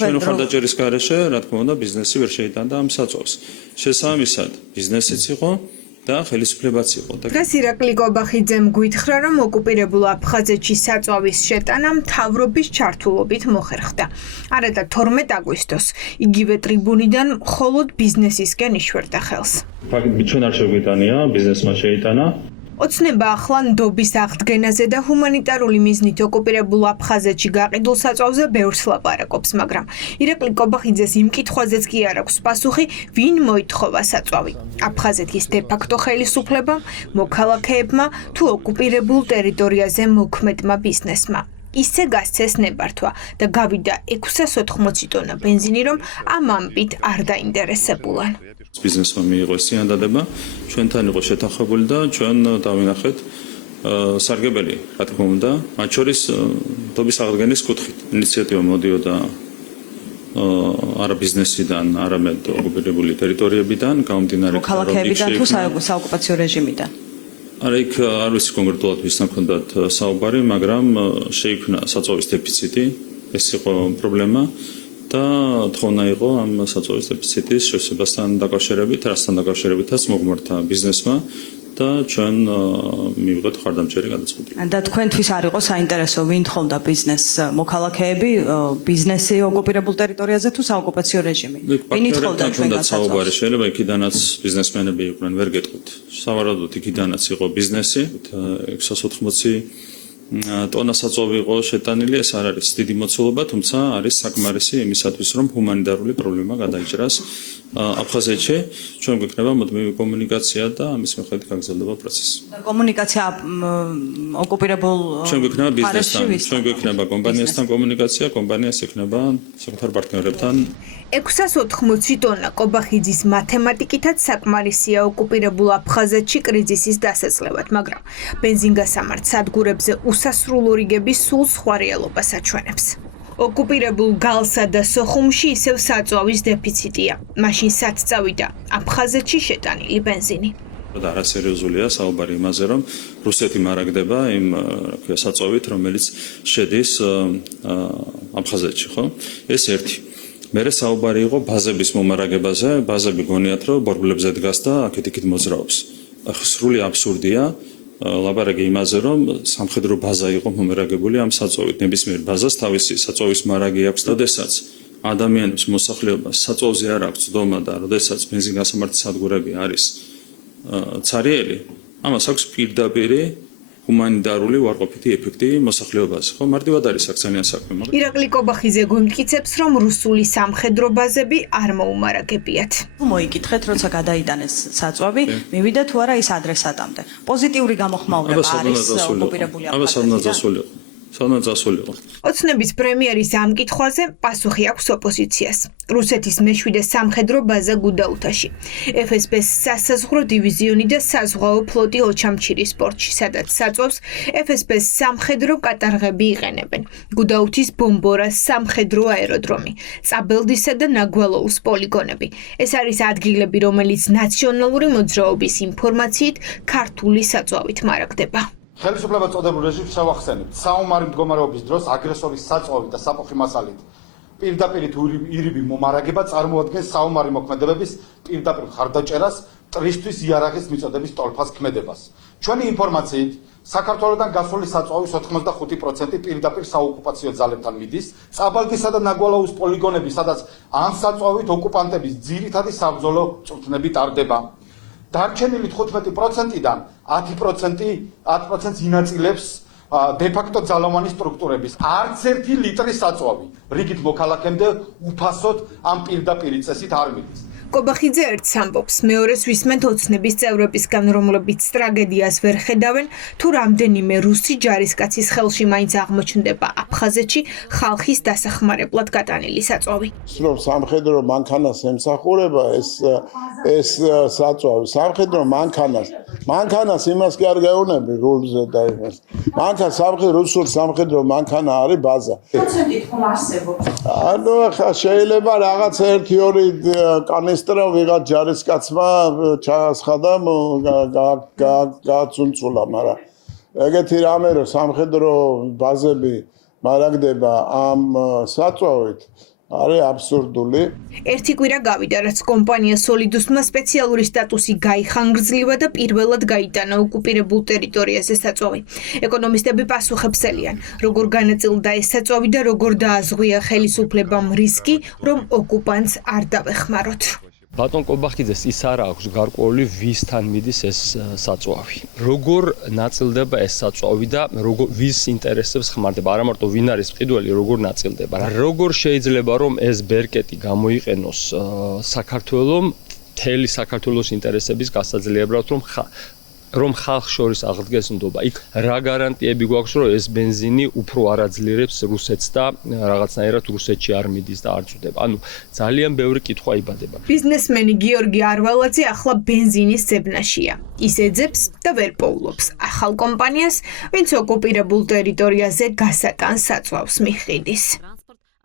ჩვენ ხარდაჭერის გარეშე, რა თქმა უნდა, ბიზნესი ვერ შეიტანდა ამ საწვავს. შესაბამისად, ბიზნესიც იყო და ხელისუფლებაც იყო. დღეს ირაკლი კობახიძემ გვითხრა, რომ ოკუპირებულ აფხაზეთში საწვავის შეტანა მთავრობის ჩართულობით მოხერხდა. არადა 12 აგვისტოს იგივე ტრიბუნიდან მხოლოდ ბიზნესისკენ იშვერდა ხელს. ფაქტობრივად ჩვენ არ შეგვიტანია, ბიზნესმა შეიტანა. ოცნება ახლა ნდობის აღდგენაზე და ჰუმანიტარული მიზნით ოკუპირებულ აფხაზეთში გაყიდულ საწვავზე ბევრს ლაპარაკობს, მაგრამ ირაკლი კობახიძეს იმ კითხვაზეც კი არ აქვს პასუხი, ვინ მოითხოვა საწვავი. აფხაზეთის დე-ფაქტო ხელისუფლებამ, მოქალაქეებმა თუ ოკუპირებულ ტერიტორიაზე მოქმედმა ბიზნესმა. ისე გასცეს ნებართვა და გავიდა 680 ტონა ბენზინი, რომ ამ ამბით არ დაინტერესებულან. ბიზნესმა მიიღო სიანდადება, ჩვენთან იყო შეთანხმებული და ჩვენ დავინახეთ სარგებელი, რა თქმა უნდა, მათ შორის ნდობის აღდგენის კუთხით. ინიციატივა მოდიოდა არა ბიზნესიდან, არამედ ოკუპირებული ტერიტორიებიდან, გამომდინარე მოქალაქეებიდან თუ საოკუპაციო რეჟიმიდან. არა, იქ არ ვიცი კონკრეტულად ვისთან ჰქონდათ საუბარი, მაგრამ შეიქმნა საწვავის დეფიციტი, ეს იყო პრობლემა. და თხოვნა იყო ამ საწვავის დეფიციტის შესაბამისთან დაკავშირებით, რასთან დაკავშირებითაც მოგვმართა ბიზნესმა და ჩვენ მივიღეთ ხარდამჭერი გადაწყვეტილება. და თქვენთვის არ იყო საინტერესო ვინ თხოვდა ბიზნესს, მოქალაქეები, ბიზნესი ოკუპირებულ ტერიტორიაზე თუ საოკუპაციო რეჟიმი? ვინ თხოვდა ჩვენგან საუბარი? შეიძლება იქიდანაც ბიზნესმენები იყვნენ, ვერ გეტყვით. სავარაუდოდ იქიდანაც იყო ბიზნესი, 680 ტონა საწვავი იყო შეტანილი, ეს არ არის დიდი მოცულობა, თუმცა არის საკმარისი იმისათვის, რომ ჰუმანიტარული პრობლემა გადაიჭრას აფხაზეთში. ჩვენ გვექნება მუდმივი კომუნიკაცია და ამის მიხედვით გაგრძელდება პროცესი. კომუნიკაცია ოკუპირებულ ჩვენ გვექნება ბიზნესთან, ჩვენ გვექნება კომპანიასთან კომუნიკაცია, კომპანიას ექნება საკუთარ პარტნიორებთან. 680 ტონა კობახიძის მათემატიკითაც საკმარისია ოკუპირებულ აფხაზეთში კრიზისის დასაძლევად, მაგრამ ბენზინგასამართ სადგურებზე უსასრულო რიგები სულ სხვა რეალობას აჩვენებს. ოკუპირებულ გალსა და სოხუმში ისევ საწვავის დეფიციტია. მაშინ სად წავიდა აფხაზეთში შეტანილი ბენზინი? და არასერიოზულია საუბარი იმაზე, რომ რუსეთი მარაგდება იმ საწვავით, რომელიც შედის აფხაზეთში, ხო? ეს ერთი. მერე საუბარი იყო ბაზების მომარაგებაზე, ბაზები გონიათ, რომ ბორბლებზე დგას და აქეთ-იქით მოძრაობს. სრული აბსურდია. ლაპარაკი იმაზე, რომ სამხედრო ბაზა იყო მომარაგებული ამ საწვავით. ნებისმიერ ბაზას თავისი საწვავის მარაგი აქვს, როდესაც ადამიანებს მოსახლეობას საწვავზე არ აქვს ცდომა და როდესაც ბენზინგასამართი სადგურები არის ცარიელი, ამას აქვს პირდაპირი ჰუმანიტარული უარყოფითი ეფექტი მოსახლეობაზე. ხო, მარტივად არის აქ ძალიან საქმე, მაგრამ ირაკლი კობახიძე გვიმტკიცებს, რომ რუსული სამხედრო ბაზები არ მოუმარაგებიათ. მოიკითხეთ, როცა გადაიტანეს საწვავი, მივიდა თუ არა ის ადრესატამდე. პოზიტიური გამოხმაურება არის ოკუპირებული აფხაზეთში. სალმან წასულიყო. ოცნების პრემიერის ამ კითხვაზე პასუხი აქვს ოპოზიციას. რუსეთის მეშვიდე სამხედრო ბაზა გუდაუთაში. FSB-ს სასაზღვრო დივიზიონი და საზღვაო ფლოტი ოჩამჩირის პორტში, სადაც საწვავს FSB-ს სამხედრო კატარღები იყენებენ. გუდაუთის ბომბორას სამხედრო აეროდრომი, წაბელდისა და ნაგვალოუს პოლიგონები. ეს არის ადგილები, რომელიც ნაციონალური მოძრაობის ინფორმაციით ქართული საწვავით მარაგდება. ხელისუფლება წოდებულ რეჟიმს შევახსენებთ. საომარი მდგომარეობის დროს აგრესორის საწვავი და საყოფი მასალით პირდაპირ ირიბი მომარაგება წარმოადგენს საომარი მოქმედებების პირდაპირ ხარდაჭერას, ტრისთვის იარაღის მიწოდების ტოლფას ქმედებას. ჩვენი ინფორმაციით, საქართველოსთან გასული საწვავის 85% პირდაპირ საოკუპაციო ძალებთან მიდის. წაბალდისა და ნაგვალოუს პოლიგონები, სადაც ამ საწვავით ოკუპანტების ძირითადი საბრძოლო წვრთნები ტარდება. დარჩენილი 15%-დან 10% ინაწილებს დე-ფაქტო ძალოვანი სტრუქტურების. არც ერთი ლიტრი საწვავი რიგით მოქალაქემდე უფასოდ ამ პირდაპირი წესით არ მიდის. კობახიძე ერთს ამბობს, მეორეს ვისმენთ ოცნების წევრებისგან, რომლებიც ტრაგედიას ვერ ხედავენ, თუ რამდენიმე რუსი ჯარისკაცის ხელში მაინც აღმოჩნდება აფხაზეთში ხალხის დასახმარებლად გატანილი საწვავი. რომ სამხედრო მანქანას ემსახურება ეს საწვავი, სამხედრო მანქანას იმას კი არ გეუბნები რულზე და იმას. რუსულ სამხედრო მანქანა არის ბაზა. პროცენტით ხომ არსებობს? ანუ შეიძლება რაღაც 1-2 კანისტრა ვიღაც ჯარისკაცმა ჩაასხადა გააცუნცულა, მაგრამ ეგეთი რამე რომ სამხედრო ბაზები მარაგდება ამ საწვავით, არის აბსურდული. ერთი კვირა გავიდა, რაც კომპანია სოლიდუსმა სპეციალური სტატუსი გაიხანგრძლივა და პირველად გაიტანა ოკუპირებულ ტერიტორიაზე საწვავი. ეკონომისტები პასუხებსელიან, როგორ განაწილდა ეს საწვავი და როგორ დააზღვია ხელისუფლებამ რისკი, რომ ოკუპანტს არ დავეხმაროთ. ბატონ კობახიძეს ის არ აქვს გარკვეული ვისთან მიდის ეს საწვავი. როგორ ნაწილდება ეს საწვავი და ვის ინტერესებს ხმარდება, არა მარტო ვინ არის მყიდველი, როგორ ნაწილდება. როგორ შეიძლება რომ ეს ბერკეტი გამოიყენოს საქართველოს მთელი საქართველოს ინტერესების გასაძლიერებლად, რომ ხალხს შორის აღდგეს ნდობა. იქ რა გარანტიები გვაქვს, რომ ეს ბენზინი უფრო არ აძლიერებს რუსეთს და რაღაცნაირად რუსეთში არ მიდის და არ წვდება. ანუ ძალიან ბევრი კითხვა იბადება. ბიზნესმენი გიორგი არვალაძე ახლა ბენზინის ძებნაშია. ის ეძებს და ვერ პოულობს ახალ კომპანიას, ვინც ოკუპირებულ ტერიტორიაზე გასატან საწვავს მიჰყიდის.